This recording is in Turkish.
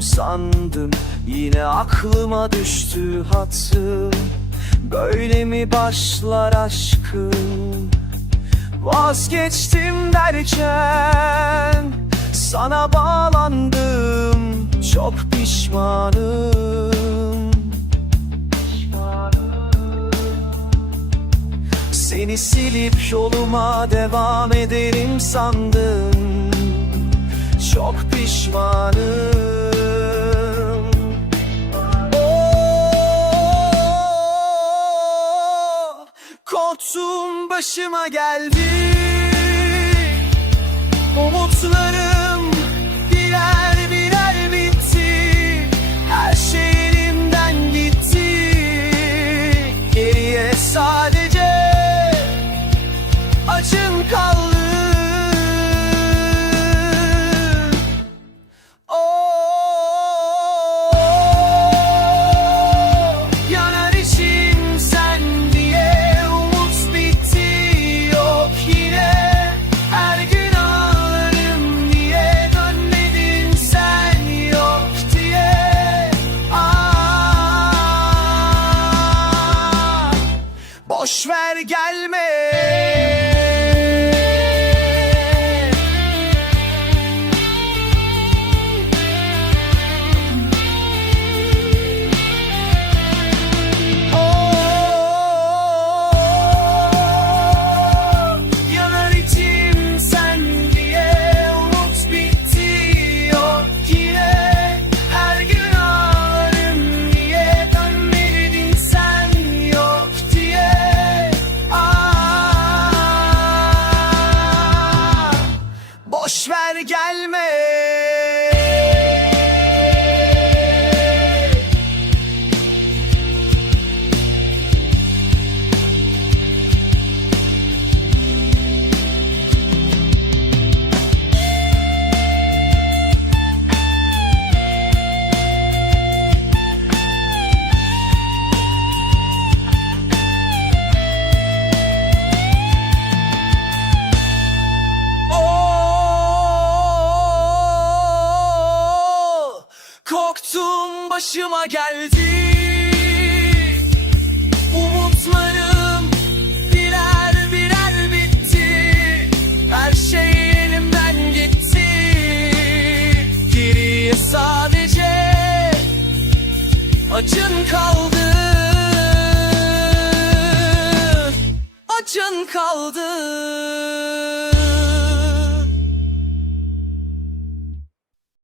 sandım. Yine aklıma düştü hatın Böyle mi başlar aşkın Vazgeçtim derken Sana bağlandım. Çok pişmanım. Seni silip yoluma devam ederim sandım Çok pişmanım. Oh, Korktuğum başıma geldi. Umutlarım ver gelme. Başıma geldi. Umutlarım birer birer bitti. Her şey elimden gitti. Geriye sadece acın kaldı. Acın kaldı.